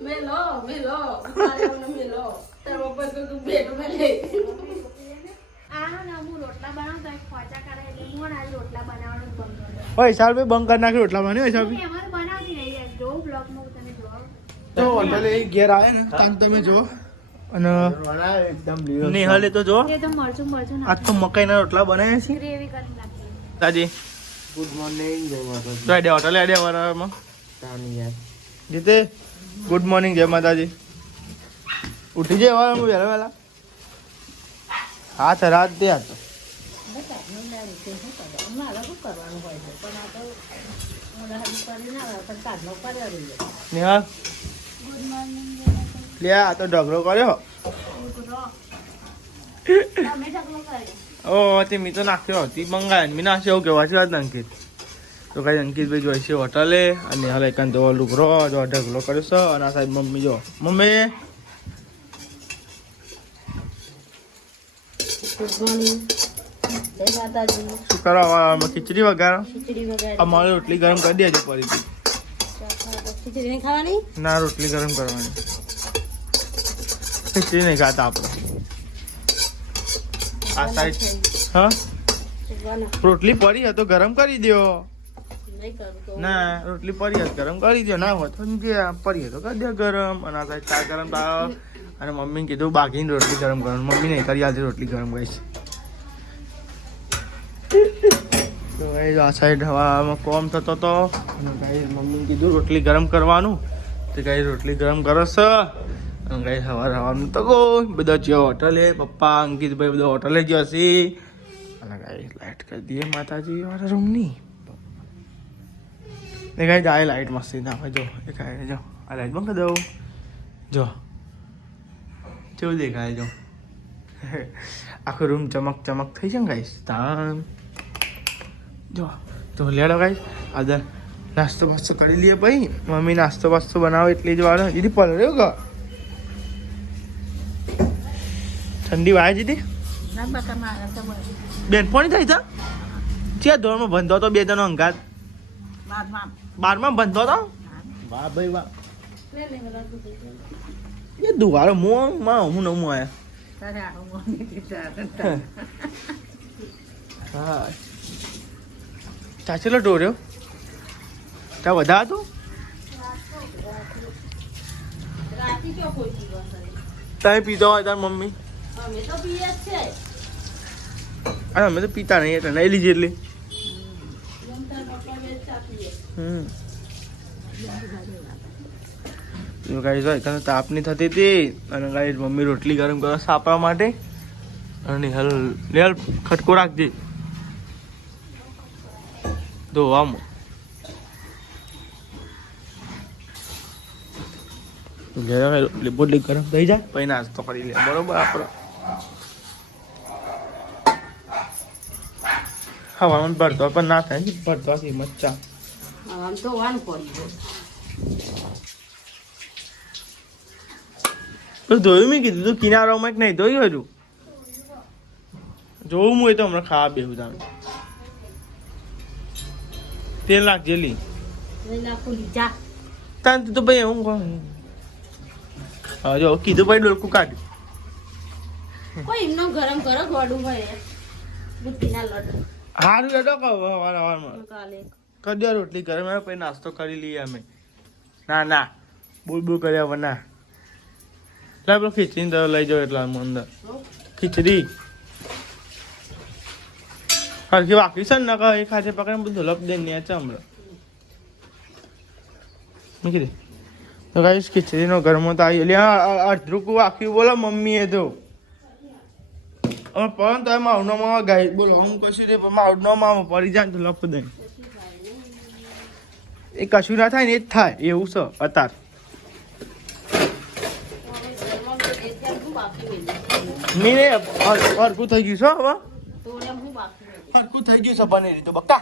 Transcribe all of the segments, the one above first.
મેલો મેલો મારે મને મેલો તારો પપ્પા તો તું બેટ મેં લે આ ને રોટલા બનાવતા ખોચા કરે એટલે હું ને આજે રોટલા બનાવવાનું જ બંધ કરી દઉં. ઓય નાખ્યો તો હોટલ એ ઘેર આવે ને તાન તમે જો અને એકદમ લીલો તો જો એ તો મકાઈના રોટલા બનાવ્યા છે ગ્રેવી કરી નાખી તાજી ગુડ મોર્નિંગ જય માતાજી તો આડે હોટલે આડે વાળામાં તાની યાર જીતે? ગુડ મોર્નિંગ જય માતાજી ઉઠી જાય વાર હું વહેલા વહેલા. હાથ રાત દે આ તો નિહાલ? લે આ તો ઢગલો કર્યો. તમે ઢગલો કર્યો. ઓ તે મી તો નાખ્યો. હતી મંગાય. મી નાખ્યો છે વાત અંકિત તો કઈ અંકિતભાઈ જોઈ છે હોટલે અને હાલ એકાંત તો લુગરો જો ઢગલો કર્યો છે. અને આ સાહેબ મમ્મી જો. મમ્મી! શું કરવા ખીચડી વગાડો અમારે રોટલી ગરમ કરી દેજો ફરીથી. ખીચડી ખાવાની? ના રોટલી ગરમ કરવાની. ખીચડી નહીં ખાતા આપણે. આ સાઈડ હા? રોટલી પડી હતો ગરમ કરી દ્યો. નહીં કરું તો. ના રોટલી પડી હતી ગરમ કરી દો ના હોય તો જે પડી હતો કરી દો ગરમ. અને આ સાઈડ ચા ગરમ થાવ અને મમ્મીને કીધું બાકીની રોટલી ગરમ કરવાનું મમ્મી નહીં કરી આજે રોટલી ગરમ કરીશ. તો એ આ સાઈડ હવામાં કોમ થતો હતો અને મમ્મીને કીધું રોટલી ગરમ કરવાનું. તો કઈ રોટલી ગરમ કરો છો અને ગાઈ સવાર હવાનું તો કહો બધા જ્યો હોટલે પપ્પા, અંકિતભાઈ બધા હોટલે ગયો છે અને ગાઈ લાઈટ કરી દઈએ માતાજી વાળા રૂમની એ ગાઈ આ લાઈટ મસ્તી નાખે જો, એ ગાઈ જો. આ લાઇટ બંધ કરી દઉં. જો. કેવું દેખાય, જો. આખો રૂમ ચમક ચમક થઈ છે ને ગાઈશ તાન જો, તો લેડો ગાઈશ આદર નાસ્તો બાસ્તો કરી લઈએ ભાઈ. મમ્મી નાસ્તો બાસ્તો બનાવે એટલી જ વાર. દીદી પલર્યો ગ ઠંડી વાય દીદી ના બકા મારા તો બસ બેનપણી થઈ તા? ક્યાં ધોરણમાં ભણતો હતો બે જણો અંગાત. બારમાં ભણતો તો વાહ ભાઈ વાહ. લે લે એ દુવારો મોં માં હું નમું આયા. આવું હા. ચાચેલો ડોર્યો ત્યાં વધારે હતું? તમે પીધો હોય તાર મમ્મી. અને અમે તો પીતા નહીં એટલે નહીં લીધી એટલે. હમ. ગાઈ હોય તને તાપની થતી હતી અને ગાઈઝ મમ્મી રોટલી ગરમ કરો સાપવા માટે અને હલ લેલ ખટકો રાખજે. તો આમ. ઘેર રોટલી ગરમ થઈ જાય પછી નાસ્તો કરી લે. બરોબર આપણો. હવામાન ભરતો પણ ના થાય ને? ભરતો મચ્છા. આમ તો વાન પડી ગયો. તો ધોયું મેં કીધું તું કિનારામાં નહીં ધોયું હજુ? જોવું હું એ તો હમણાં ખાવા બેહું તાણ. તેલ નાખ લી લઈ નાખું લીજા તાન તું તો ભાઈ હું કહું. હા જો કીધું ભાઈ ડોલકું કાઢ્યું. કોઈ એમનો ગરમ કરો ગોડું હોય બુદ્ધિના હારું એડો કહો કરી રોટલી ગરમ આવે પછી નાસ્તો કરી લઈએ અમે. ના ના. બોલ બોલ કર્યા વના લા પેલો ખીચડી તો લઈ જાઓ એટલા અંદર. ખીચડી. હરખી વાકી છે ને નકા ખાતે પકડે બધું લપ દે ને ચમડો. મૂકી દે. તો કહીશ ખીચડીનો ગરમો તો આવી એટલે અડધું વાક્યું બોલો મમ્મીએ તો. પણ તમે માવનો મામા ગાય બોલો, હું કશું રે માવનો મામા પડી જાય તો લપ દે એ કશું ના થાય ને એ જ થાય, એવું છે અતાર નહીં નહીં, હર- થઈ ગયું છે હવે. હરકું થઈ ગયું છે બને રીતે બકા.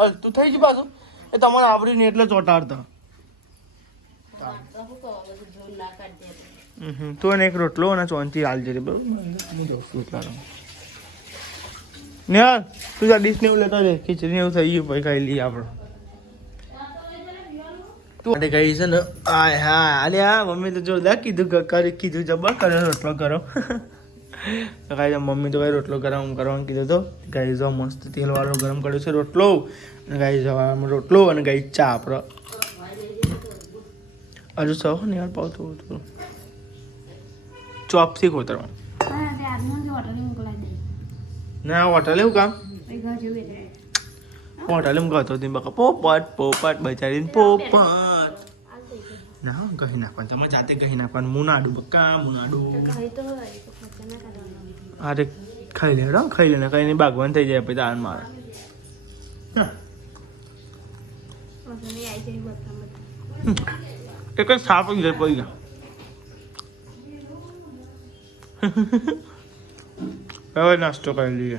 હરખું થઈ ગયું પાછું? એ તમારે આવડ્યું ને એટલે ચોટાડતા. તો ને એક રોટલો અને ચોનથી હાલજે રે બરોબર. હું જઉં છું એટલા ને યાર તું જા ડીશ ને એવું લેતા જાય. ખીચડી એવું થઈ ગયું. ભાઈ ખાઈ લઈએ આપણે તું અને કહી હા અરે હા મમ્મી તો જોરદાર કીધું કરી, કીધું જબર કર્યો રોટલો કરો. તો મમ્મી તો કાંઈ રોટલો ગરમ કરવાનું કીધું તો. ગાઈ મસ્ત તેલવાળો ગરમ કર્યો છે રોટલો. અને ગાઈ જવામાં રોટલો અને ગાઈ ચા આપણો હજુ સૌ નિહાલ પાવતું હતું. ચોપથી કોતરવાનું ના હોટલ એવું કામ? હોટલે હું એમ કહેતો હતી બકા પોપટ પોપટ બચારીને પોપટ. ગયું ના કહી નાખવાનું તમે જાતે કહી નાખવાનું. મુનાડું બકા મુનાડું. અરે ખાઈ લે રો ખાઈ લે ને કઈ નહીં બાગવાન થઈ જાય પછી તાર મારે. એક જ સાફ જ પડી ગયા. હવે નાસ્તો કરી લઈએ.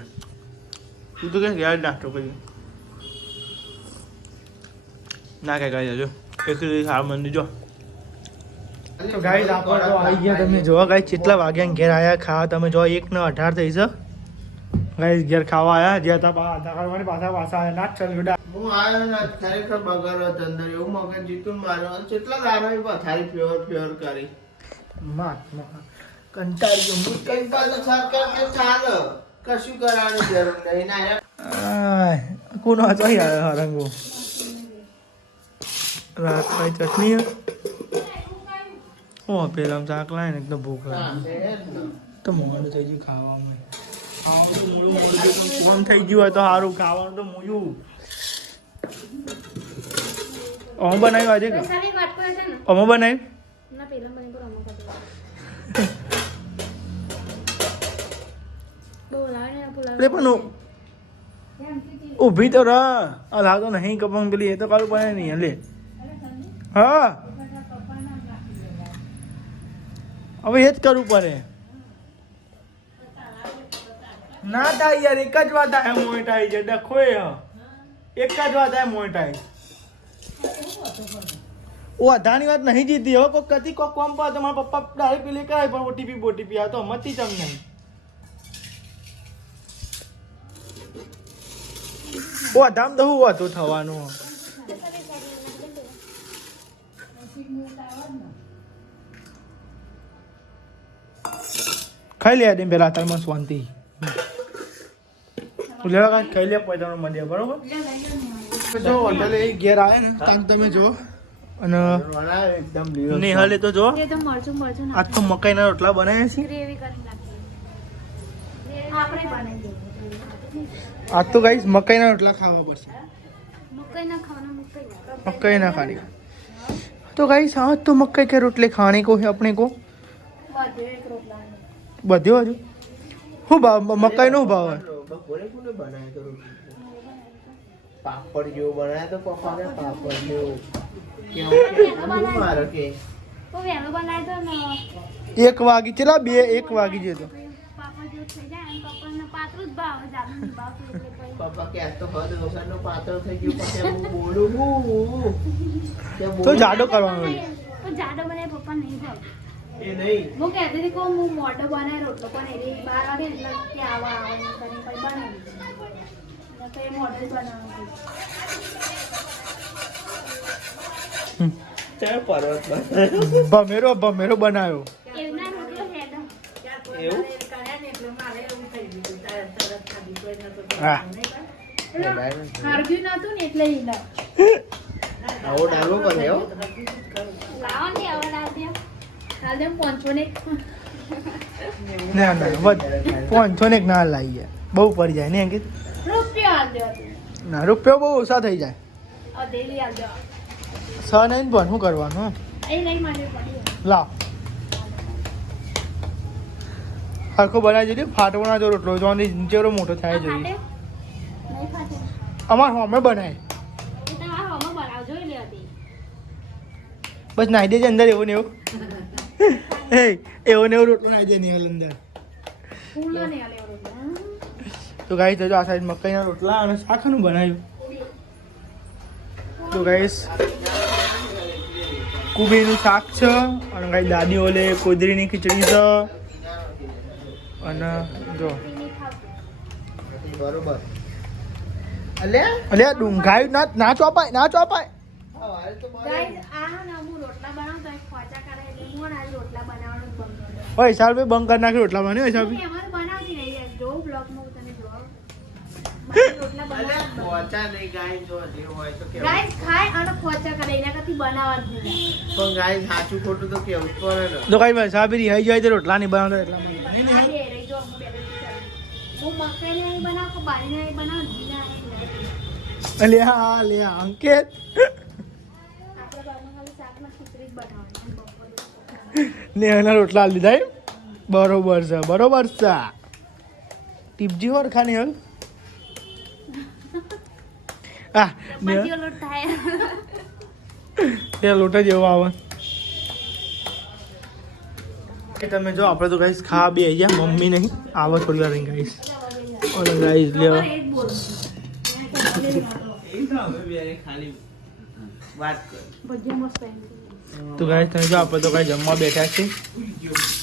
તું તો કે યાર નાસ્તો કરી. ના કઈ કરી દેજો એકલી ખાવા મંદી જો. તો ગાઈસ આપણે તો આવી ગયા તમે જોવા. ગાઈસ કેટલા વાગ્યા ઘેર આયા ખાવા તમે જો એક ને અઢાર થઈ છે. ગાઈસ ઘેર ખાવા આયા. જ્યાં તા પા- આધા કલાકમાં પાછા પાછા આયા. ના ચાલ ગડા હું આવ્યો ને ખરેખર બગાડો હતો અંદર એવું મગજ જીતું મારો કેટલા એ પથારી પ્યોર પ્યોર કરી. માં માં કંટાળી ગયો હું કઈ પાછું સરકાર કે ચાલે. કશું કરવાની જરૂર નહીં. ના આય, કોનો હતો યાર હરંગો રાત ભાઈ ચટણી ઓ પેલા શાક લાય ને એકદમ ભૂખ લાગે. તો મોડું થઈ ગયું ખાવામાં. ખાવાનું મોડું મોડું થઈ ગયું. કોણ થઈ ગયું હોય તો સારું ખાવાનું તો મોડું અમો બનાવ્યું આજે અમે બનાવ્યું એટલે પણ ઊભી તો રહ. લાવ તો નહીં કપંગ પેલી એ તો કાલું પડે નહીં લે. હા. હવે એ જ કરવું પડે. ના થાય યાર, એક જ વાત આવે મોટાઈ છે, ડખો. એક જ વાત આવે મોટાઈ ઓ અધાની વાત નહીં જીતી. હવે કોઈ કદી કોઈ કોમ પર, તમારા પપ્પા ડાયરેક્ટ પેલી કરાય પણ ઓટીપી બોટીપી આ તો મતી ચમ નહીં ઓ અધામ તો શું હતું થવાનું? ખાઈ લે દેમ પેલા તારમાં શાંતિ. લેવા કાંઈ ખાઈ લે પછી તમને મળીએ બરોબર જો હોટલે એ ઘેર આવે ને તાંગ તમે જો અને નેહાલે તો જો એ તો મરચું મરચું આજ તો મકાઈના રોટલા બનાવ્યા છે ગ્રેવી કરી નાખીએ આપણે બનાવી દઈએ આજ તો ગાઈસ મકાઈના રોટલા ખાવા પડશે. મકાઈ ના ખાવાના મકાઈ મકાઈ ના ખાની તો ગાઈસ આજ તો મકાઈ કે રોટલી ખાણી કો હે આપણે કો બધે એક રોટલા બધ્યો હજુ શું ભાવ? મકાઈ નો ભાવ હોય? બપોરે કોને બનાવ્યો તો રોટલી? પાપડ જેવો. બનાવ્યો તો પપ્પાને પાપડ જેવો વાગી વાગી થઈ જાય અને પપ્પાને પાતળું જ ભાવ જાડું ભાવ એટલે પપ્પા કે આજ તો હદ વગરનો પાતળો થઈ ગયો પછી હું બોલું હું તો જાડો કરવાનો. તો જાડો બનાવી પપ્પા નહીં ભાવ એ નહીં. હું કહેતી હતી કે હું મોટો બનાવી રોટલો પણ એની બાર આવે એટલે કે આવા આવે કરીને પછી બનાવી તો એ મોઢો બનાવવાનું ચાલ પર્વત બનાવ્યો. એવું? હા. હારગ્યું નતું ને એટલે ઈલા આવો ડાલો કર્યો લાવો ને પાંચસો ને ના ના વધ. પાંચસો ને ના બહુ પડી જાય ને અંકિત? રૂપિયો ના રૂપિયો બહુ ઓછા થઈ જાય. સ નહીં પણ શું કરવાનું? એ લઈ માટે પડી. લાવ. આખો બનાવી જોઈએ ફાટવાનો જો રોટલો જો નીચેરો મોટો થાય જોઈએ નહીં અમાર હોમે બનાય. બસ નાખી દેજે અંદર એવું ને એવું. હે એવો ને એવો રોટલો નાખી દે નિહાલ અંદર. ને તો ગાઈસ જો આ સાઈડ મકાઈના રોટલા અને શાકનું બનાવ્યું. તો ગાઈસ કુબીનું શાક છે અને ગાઈ દાદી ઓલે કોદરીની ખીચડી છે. અને જો. બરોબર. અલ્યા અલ્યા ડુંગાયું ના ના ચોપાય ના ચોપાય. સવારે તો બને. ગાઈસ આ હે ને હું રોટલા બનાવું તો ખોચા કરે એટલે હું આજ રોટલા બનાવવાનું જ બંધ કરી ઓય સાહેબ બંધ કરી નાખ્યો એટલા મને સાહેબ હું એમાં બનાવતી નહીં યાર. જો બ્લોગમાં તમે જો મારે રોટલા અલ્યા, બનાવવા જ બંધ. પહોંચા નહીં ગાય જો જે હોય તો કેવું. ગાઈસ ખાય અને ખોચા કરે એના કરતી બનાવવા જ નહીં. પણ ગાય સાચું ખોટું તો કેવું જ પડે ને. તો કઈ ભાઈ સાહેબ રિહાઈ જાય તો રોટલા નહીં બનાવતા એટલા હા લે આ અંકેત. ને એના રોટલા લીધા? બરોબર છે બરોબર છે. ટીપજી હોર ખાની હલ. થાય તે લોટા જેવો આવે. તમે જો આપણે તો ગાઈસ ખા બે ગયા મમ્મી નહીં. આવો થોડી વાર ગાઈસ ઓલો ગાઈસ લ્યો. તો હવે બે ખાલી વાત કર ભજીયા મસ્ત એમ તો ગાઈસ તમે જો આપણે તો કાંઈ જમવા બેઠા છે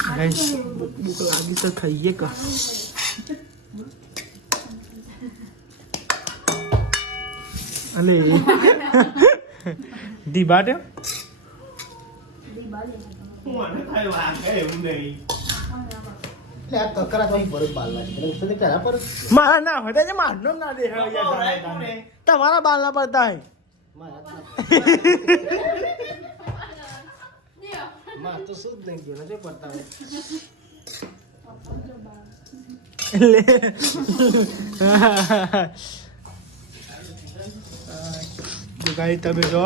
ગાઈસ ભૂખ લાગી તો ખાઈએ કા? અલે. દીબાટ હું આને એવું એટલે આ કે પર તમારા બાલ ના પડતા ગાઈ તમે જો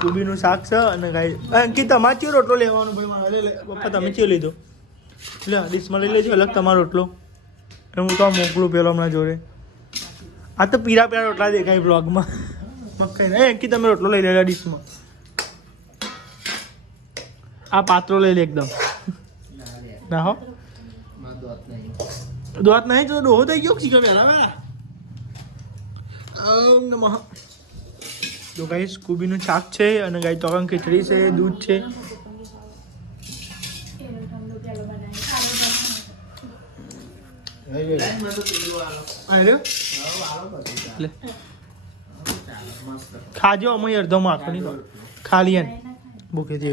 કુબીનું શાક છે અને ગાઈ અંકિત તમારે ચિયો રોટલો લેવાનો ભાઈ મારે. પપ્પા તમે ચિયો લીધો. લે ડીશમાં લઈ લેજો, અલગ તમારો રોટલો. હું તો મોકલું પેલો હમણાં જોડે. આ તો પીરા પીરા રોટલા દેખાય બ્લોગમાં મકાઈ એ અંકિત તમે રોટલો લઈ લેલા ડીશમાં. આ પાત્રો લઈ લે એકદમ. ના હો. દોત નહીં, તો ડોહો થઈ ગયો શીખો પહેલા પહેલા? નમઃ. તો ગાઈસ કુબીનું શાક છે અને ગાઈ તોકન ખીચડી છે, દૂધ છે હવે જો મને તો પેલું આલો આ રહ્યો હવે આલો બધું ચાલે. લે હવે ચાલે, મસ્ત ખાજો અમે અડધો માખો નહીં ખાલી એન ભૂખે છે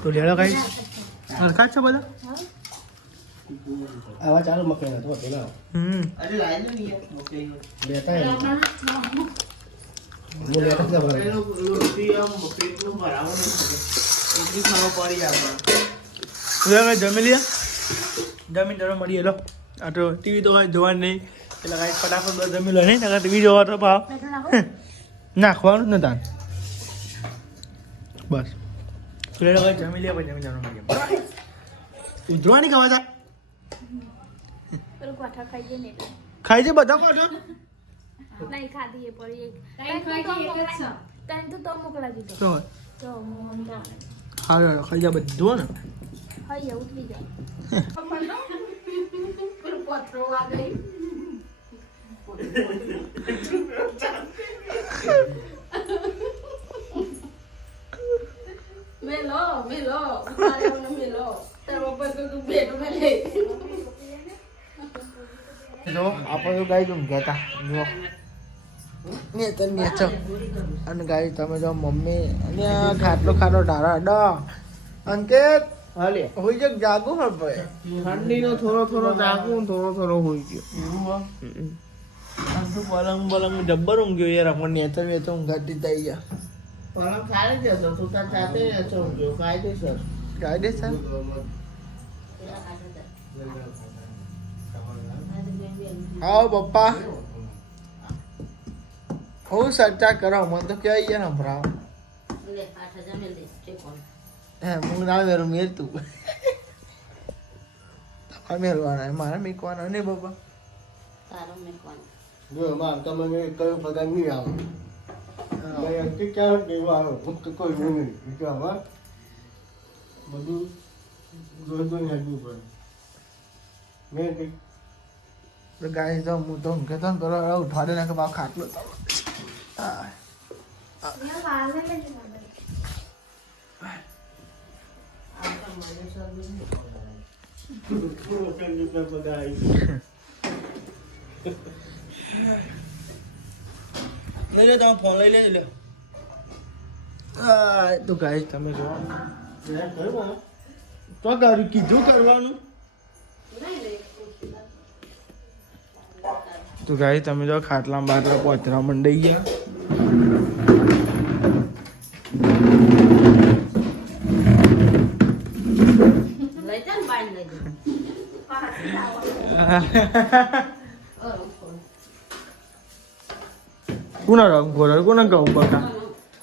તો લેડો કઈ હરખા છે બધા? આવા ચાલુ મકાઈ ના પેલા હમ. અરે લાઈ લો ને યાર, મકાઈનું. બેટા લેતા જ ભરાય. મકાઈનું રોટલી આમ પેટનું ભરાવાનું છે. એટલી ખાવા પડી આપણે. હવે જમી લે જમીન જરા મળીએ લો. આ તો ટીવી તો કાંઈ જોવા નહીં. એટલે કાંઈ ફટાફટ બધા જમી લો નહીં નકર ટીવી જોવા તો ભાવ નાખવાનું જ નતા બસ. એટલે કાંઈ જમી લે પછી જમીન જવાનું મળીએ નહીં ખાવા તા? ખાઈ ને છે બધા કોઠો? નહીં ખાધી એ પડી એક. તને તો તો મોકલા દીધો. તો તો આમ તો હારું હારું ખાઈ જા બધું ને. ખાઈ જાય. ઉતરી જાય પથરો વાગે. મેલો મેલો મેલો. તારા પપ્પા તો બેઠો મેલે જો આપણે તો ગાય તું ગયા તા. જો. ને તને નેચો અને ગાય તમે જો મમ્મી અને ખાટલો ખાટલો ઢારા ડ અંકેત! હાલે. હોઈ જગ જાગો હે ભાઈ. ઠંડીનો થોડો થોડો જાગું થોડો થોડો હોઈ ગયો એવું આમ તો પલંગ પલંગ જબ્બર ઊંઘ્યો યાર આપણને નેચર વેચો ઊંઘાતી થઈ ગયા. પલંગ ખાલી જશો તું તાર જાતે સમજો કાયદેસર. કાયદેસર? આવો પપ્પા. હું ચર્ચા કરો મને તો કહેવાય ગયા ને ભરાવ હે હું ના મેરું મેર તું તમારે મેળવાના મારે મેકવાના ને બાબા? જો માર તમે કયો પગાર નહીં આવે. ભાઈ અંકિત ક્યારે કેવું આવે. ફક્ત કોઈ નહીં. આમાં બધું જોઈ રોજ હેડવું પડે. મેં કંઈક ગાય તો હું તો ઊંઘે તો ને ઉઠાડે નાખે બાપ ખાટલો હા લઈ લે, તમે ફોન લઈ લે લે તો ગાઈસ, તમે જો તો કર્યું કીધું કરવાનું? તો ગાઈસ, તમે જો ખાટલા બાટલા પોચરા મંડાઈ ગયા લઈ જા ને બાઈને લઈ જા. પાછી લાવો. અ, કોના રંગ ઘોડા કોના કહું બકા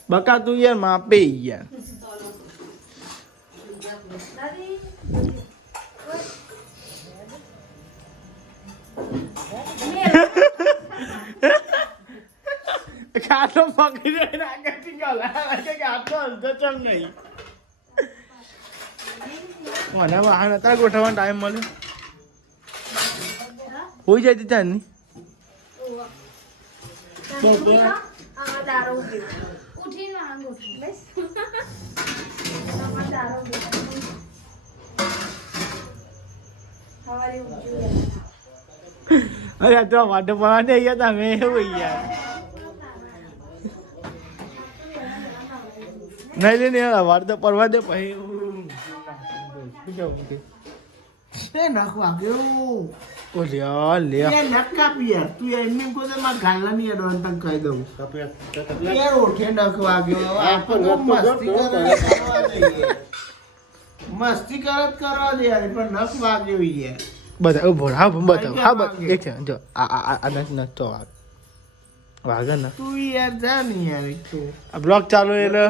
બકા તું યાર માપે યાર ખાટલો પકડી ગલા કે ખાટલો હલતો ચમ નહીં મને વાહન હતા ગોઠવવાનો ટાઈમ મળ્યો હોઈ જતી ત્યાંની દાદી આ દારો ઉઠી ઉઠીને આમ ઉઠી બસ તમારે જાય સવારે ઉઠ્યું અરે તો વાટો પડવા દે ગયા તમે એવું યાર. નહીં લે નહીં વાર તો પડવા દે પછી નાખવા કહેવું કે? એ નખ વાગ્યું ઓ લ્યા લ્યા. એ નખ કાપી યાર. તું યાર એમને કહો તો મારા ગાલના ની અડવાન તને કહી દઉં. કપે- તો કપે- યાર ઓઠે નખ વાગ્યો. હવે આ પણ આપણને મસ્તી કરો, કરત કરવા દે યાર. મસ્તી કરત કરવા દે યાર પણ નખ વાગ્યો યાર. બધા ઊભો રહો, હા બતાવો. હા બત એક છે જો આ આ આ- નથી નથી તો વાગે ને. તું યાર જા ને યાર તો. આ બ્લોક ચાલુ એટલે.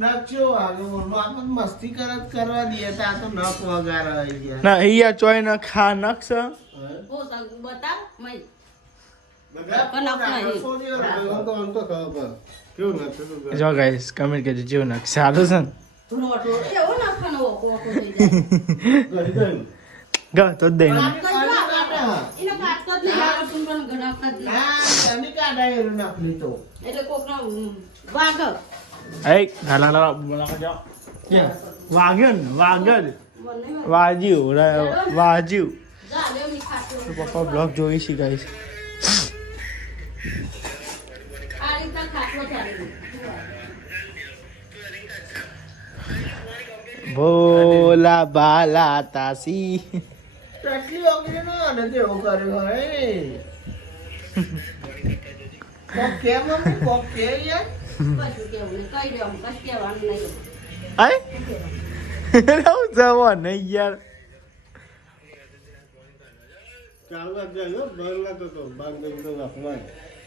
નચ્યો વાગ્યો બોલો આપણે મસ્તી કરત કરવા દે તો આ તો નખ વગાડે યાર ના અહીંયા ચોય ના ખા મય. જો ગાઈસ કમેન્ટ કરજો જેવું સારું છે ને. તો વાગ્યો વાગ્યો વાજ્યું વાજ્યું છે ભોલા બાલા તાસી. કેટલી ઓગળી નો અને તેવો કર્યો જવો નહીં યાર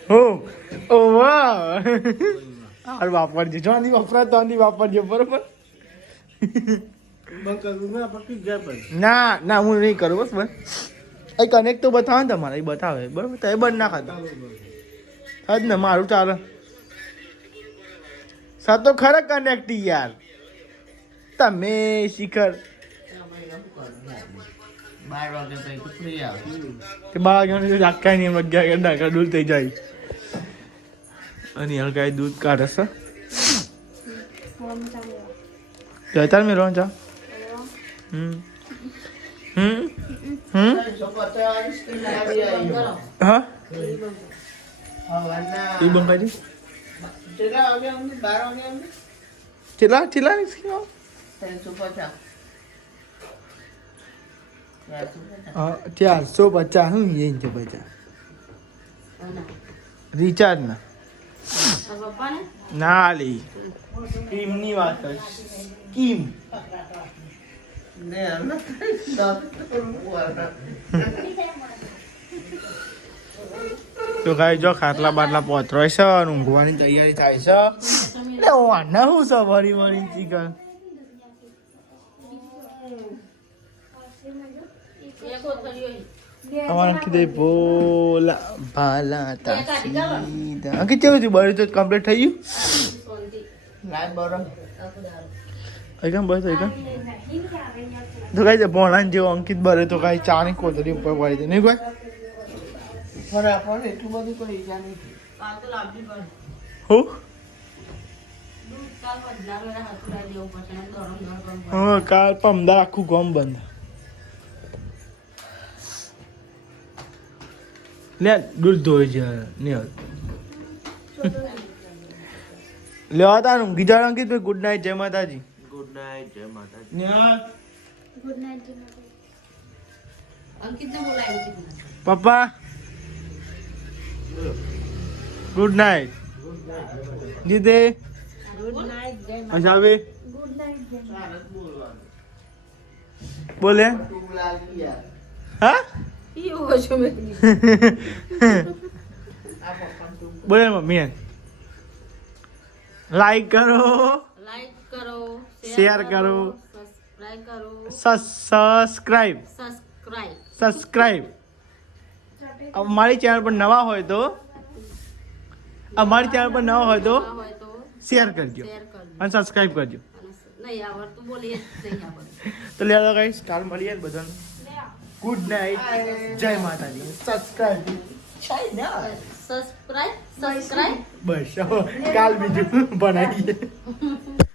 હો, વાહ હાર વાપરજો જો આની વાપરાય તો આની વાપરજો બરોબર. ના ના હું નહીં કરું બસ બસ એ કનેક્ટ તો બતાવે ને તમારે એ બતાવે. બરાબર? તો એ બંધ ના ખાતા. હજ ને મારું ચાલે. સા તો ખરા કનેક્ટ યાર. તમે શિખર. બાર વાગે પછી આવે. કે બાર વાગ્યાનું રાખતા નહીં અગિયાર વાગ્યા થઈ જાય. અને યાર ગાય દૂધ કાઢે છે. ચાલુ. મેં રોન જા હમ. હમ. હમ. હા? એ બંકાજી કેટલા ચેલા ની સ્કીમ. ચારસો પચાસ હું એ છે પચાસ. રિચાર્જ ના ના લી. વાત સ્કીમ. ને અમને તો કાંઈ જો? ખાટલા બાટલા પોતરોય છે અને ઊંઘવાની તૈયારી થાય છે. એટલે વાના શું છે? ભરી વળી ચિકન. તમારે કીધું બોલા ભાલા તાસીદા. કેવું થયું તો કમ્પ્લીટ થઈ ગયું? શાંતિ લાય એકમ બસ એકમ તો કઈ છે ભોણાને જેવો અંકિત બરે તો કાંઈ ચાની કોતરી ઉપર પડી દે. નહીં કોઈ પણ આપણને એટલું બધું કોઈ ઈજા નહીં હું? ને હા કાલ પમદાર આખું ગોમ બંધ. લે દૂધ ધોઈ છે નહીં લેવા તા ઊંઘી જાવ અંકિત ભાઈ ગુડ નાઇટ જય માતાજી. નાઇટ જય માતાજી ન્યા ગુડ નાઇટ અંકિતને બોલાવી દીધું. પપ્પા ગુડ નાઇટ જીતે અશાબે ગુડ નાઇટ બોલે તું લાગી યાર હા ઈ એવો છો મેં કીધું. આ પપ્પા તું બોલે મમ્મી લાઈક કરો લાઈક કરો શેર કરો. સબસ્ક્રાઇબ કરો. સબસ્ક્રાઇબ. અમારી ચેનલ પર નવા હોય તો અમારી ચેનલ પર નવા હોય તો શેર કરજો અને સબસ્ક્રાઇબ કરજો. તો લે તો ગાઈસ કાલ મળીએ બધાને. ગુડ નાઇટ જય માતાજી. સબસ્ક્રાઇબ સબસ્ક્રાઇબ સબસ્ક્રાઇબ બસ કાલ બીજું બનાવીએ.